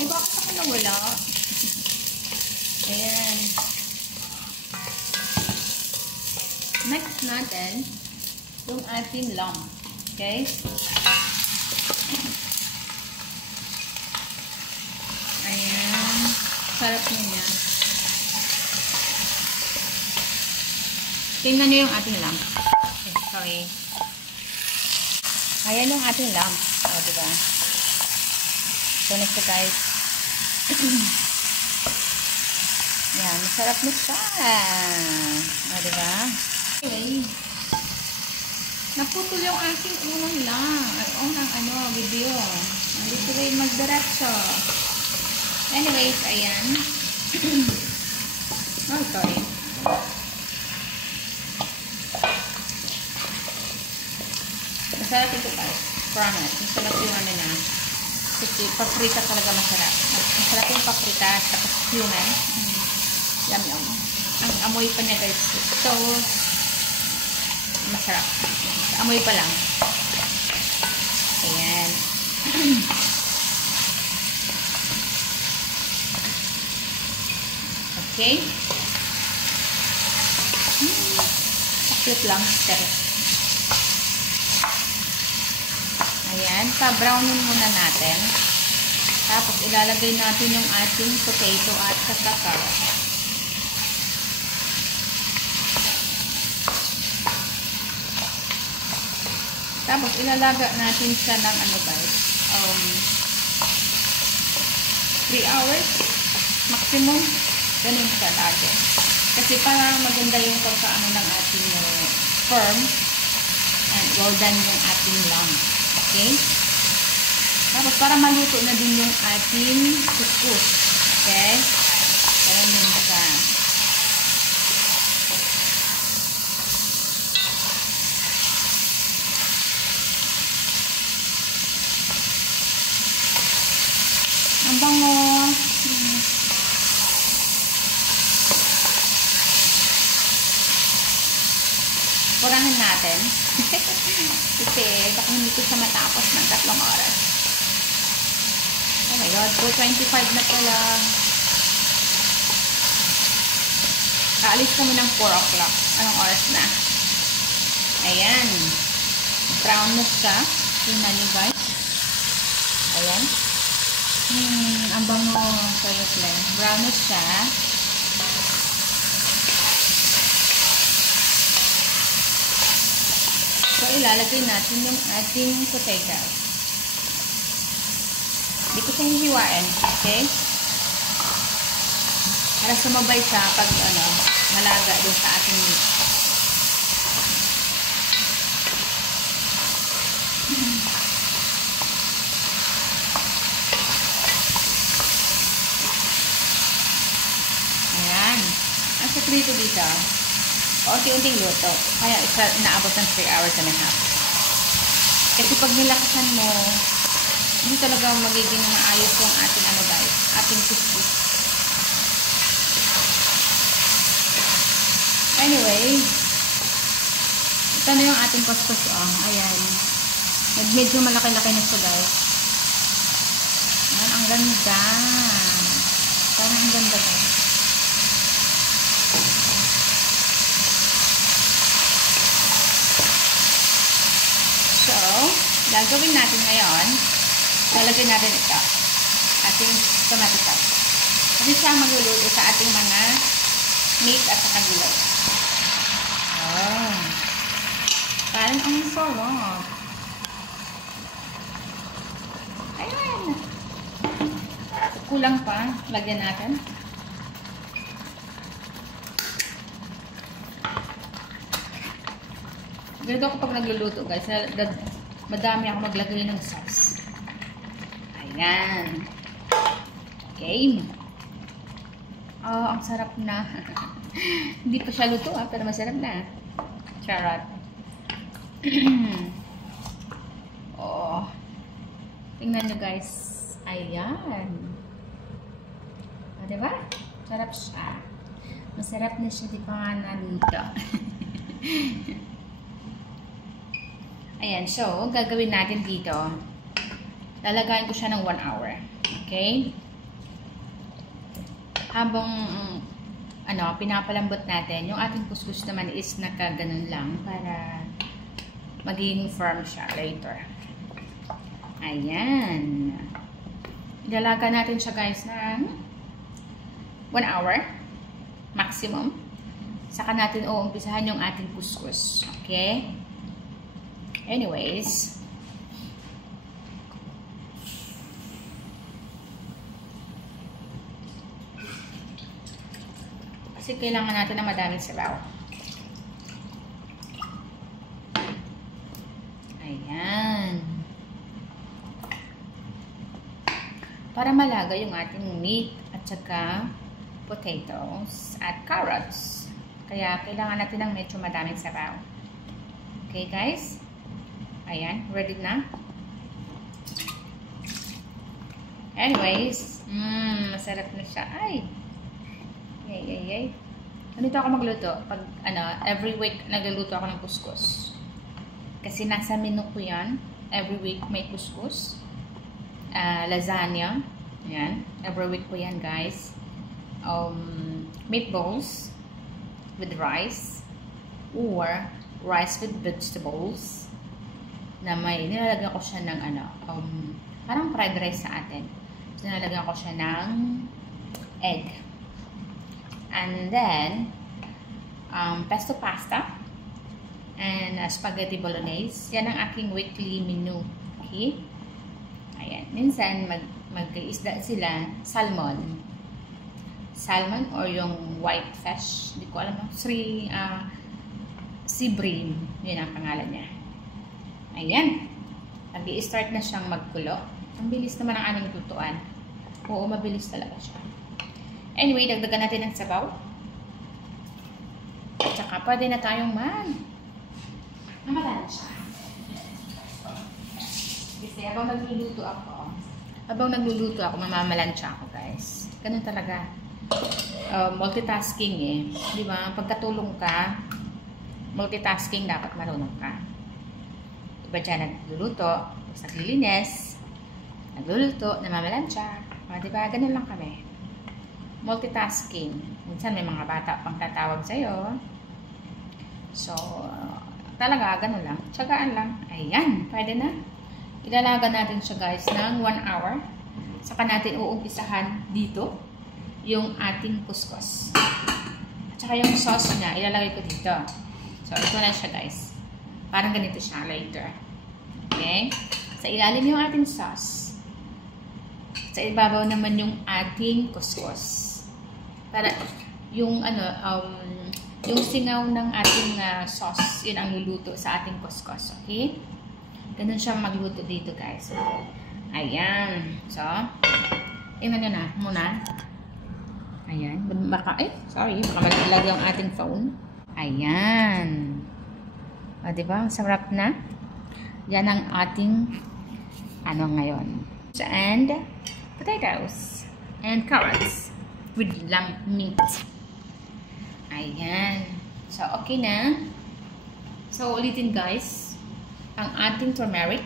Eh, bakit ako nawala? Ayan. Next natin, yung ating lamb. Okay? Ayan. Sarap niya. Tingnan niyo yung ating lamb. Okay, sorry. Ayan yung ating lamb. O, diba? So, next guys. Yan, masarap na siya. O, diba? Anyway, naputol yung aking unang video. Nandito kayo magdiretso. Anyways, ayan. Oh, sorry. Masarap ito guys. Promise. Masarap yung ano na. Kasi paprika talaga masarap. Masarap yung paprika sa cumin. Yum yum. Ang amoy pa niya guys. So, masarap. Amoy pa lang. Ayan. Okay. Cute lang. Pero ayan. Pa-brownin muna natin. Tapos ilalagay natin yung ating potato at saka carrot. Tapos, ilalaga natin siya ng ano guys, 3 hours maximum. Ganun siya lagi. Kasi para maganda yung pagkaano ng ating firm and golden yung ating lamb. Okay? Tapos, para maluto na din yung ating couscous. Okay? Ganun din siya. Ang bango. Kurahin natin. Kasi baka hindi ko siya matapos ng 3 oras. Oh my god, 2:25 na pala. Aalis kami ng 4 o'clock. Anong oras na? Ayan. Brown na siya. Tingnan niyo guys. Ayan. Ang bango. Seriously. Brown na siya. So, ilalagay natin yung ating potato. Hindi ko siya hihiwain. Okay? Para sumabay siya pag malaga doon sa ating meat. Ang sekreto dito, unti-unting luto. Kaya inaabot ng 3 hours and a half. Kasi pag nilakasan mo, hindi talaga magiging maayos yung ating guys, ating couscous. Anyway, ito na yung ating couscous. Ayan. Medyo malaki-laki na siya guys. Ayan, ang ganda. Parang ang ganda guys. So, gagawin natin ngayon, lalagay natin ito, ating tomato sauce. Kasi siya magluluto sa ating mga meat at saka gulay. Oh, parang ang sarap. Ayan. Kulang pa, lagyan natin. Ganito ako pag nagluluto guys, madami ako maglagay ng sauce. Ayan. Okay. Oh, ang sarap na. Hindi pa siya luto pero masarap na. Charot. Oh. Tingnan nyo guys. Ayan. O, diba? Sarap siya. Masarap na siya, di pa nga naluto. Ayan, so, gagawin natin dito. Lalagayin ko siya ng 1 hour. Okay? habang pinapalambot natin, yung ating kuskus naman is nakaganon lang para maging firm siya later. Ayan. Ilalaga natin siya guys ng 1 hour maximum. Saka natin uumpisahan yung ating kuskus. Okay? Anyways, kasi kailangan natin na madaming sabaw. Ayan. Para malaga yung ating meat at saka potatoes at carrots. Kaya kailangan natin ng medyo madaming sabaw. Okay guys? Ayan, ready na. Anyways, masarap na siya. Ay! Yay. Ganito ako magluto. Pag, every week nagluluto ako ng kuskus. Kasi nasa menu ko yan. Every week may kuskus. Lasagna. Ayan. Every week ko yan, guys. Meatballs with rice. Or rice with vegetables. Na may, nilalagyan ko siya ng, parang fried rice sa atin. So, nilalagyan ko siya ng egg. And then, pesto pasta and spaghetti bolognese. Yan ang aking weekly menu. Okay? Ayan. Minsan, mag-isda sila, salmon. Salmon or yung white fish. Hindi ko alam. Sea bream. Yun ang pangalan niya. Ayan. Nag-i-start na siyang magkulo. Ang bilis naman ang aming lutuan. Oo, mabilis talaga siya. Anyway, dagdagan natin ng sabaw. At saka pwede na tayong namatalan siya. Kasi habang nagluluto ako, mamamalansya ako guys. Ganun talaga. Multitasking eh. Di ba? Pagkatulong ka, multitasking dapat marunong ka. Iba dyan nagluluto, tapos naglilinis, nagluluto, namamalansya. Di ba? Ganun lang kami. Multitasking. Minsan may mga bata pang tatawag sa'yo. So, talaga, ganun lang. Tsagaan lang. Ayan, pwede na. Ilalaga natin siya guys ng 1 hour. Saka natin uumpisahan dito yung ating kuskus. At saka yung sauce niya, ilalagay ko dito. So, ito na siya guys. Parang ganito siya later. Okay? Sa ilalim yung ating sauce. Sa ibabaw naman yung ating kuskus. Para yung yung singaw ng ating sauce, yun ang luluto sa ating kuskus. Okay? Ganun siya magluto dito guys. Ayan. So, iman nyo na muna. Ayan. Baka malilag yung ating phone. Ayan. O, diba? Sarap na. Yan ang ating ngayon. And potatoes. And carrots. With lamb meat. Ayan. So, okay na. So, ulitin guys. Ang ating turmeric,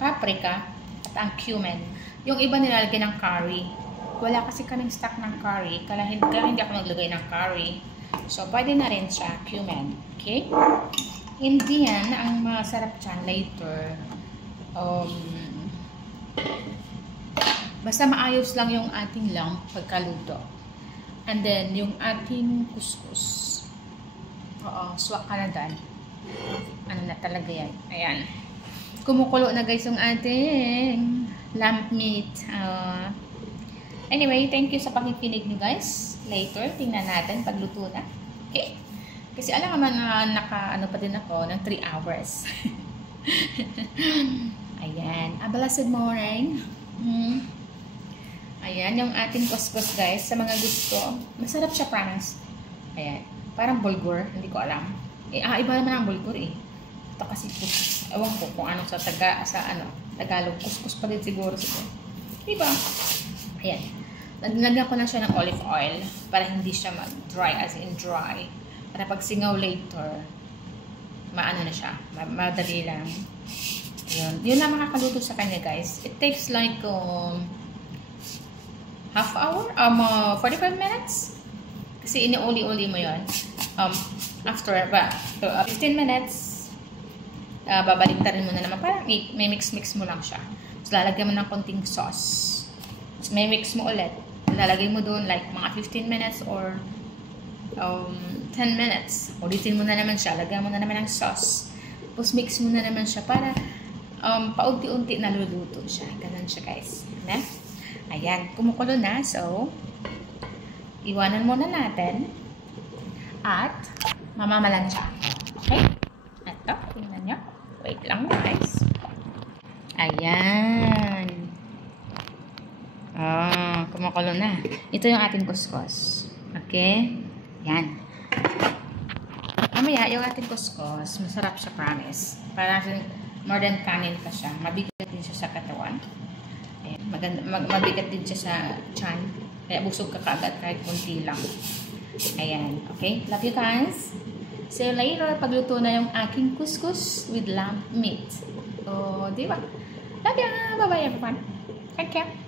paprika, at ang cumin. Yung iba nilalagay ng curry. Wala kasi kaming stock ng curry. Kaya hindi ako naglagay ng curry. So, pwede na rin siya, cumin. Okay? Hindi yan ang masarap dyan later. Basta maayos lang yung ating lamb pagkaluto. And then, yung ating kuskus. Oo, swak ka na dyan. Ano na talaga yan. Ayan. Kumukulo na guys yung ating lamb meat. Anyway, thank you sa pakikinig nyo guys. Later, tingnan natin pagluto na. Okay? Kasi alam naman na pa din ako ng 3 hours. Ayan. A blessed morning. Ayan, yung ating kuskus guys. Sa mga gusto. Masarap siya, promise. Ayan. Parang bulgur. Hindi ko alam. Iba naman ang bulgur eh. Ito kasi ewan ko kung anong sa Tagalog. Kuskus pa din siguro. Diba? Ayan. Naglalagyan ko na siya ng olive oil para hindi siya mag-dry, as in dry. Para pag singaw later, maano na siya. Madali lang. Yun. Yun na makakaluto sa kanya guys. It takes like half hour, 45 minutes. Kasi iniuli-uli mo yon. After 15 minutes, babaliktarin mo na naman. Parang may mix-mix mo lang siya. So, lalagyan mo ng konting sauce. So, may mix mo ulit. Lalagay mo doon like mga 15 minutes or 10 minutes. Ulitin mo na naman siya. Lagyan mo na naman ng sauce. Tapos mix mo na naman siya para paunti-unti naluluto siya. Ganun siya, guys. Ayan. Kumukulo na. So, iwanan muna natin. At mamamalan siya. Okay? Ito. Tingnan nyo. Wait lang, guys. Ayan. Kumukulo na. Ito yung ating kuskus. Okay? Yan. Mamaya, yung ating kuskus, masarap siya, promise. Parang more than kanin pa siya. Mabigat din siya sa katawan. Ayan. Mabigat din siya sa tiyan. Kaya busog ka kaagad kahit kunti lang. Ayan. Okay? Love you guys. See you later. Pagluto na yung aking kuskus with lamb meat. O, di ba? Love you. Bye-bye everyone. Take care.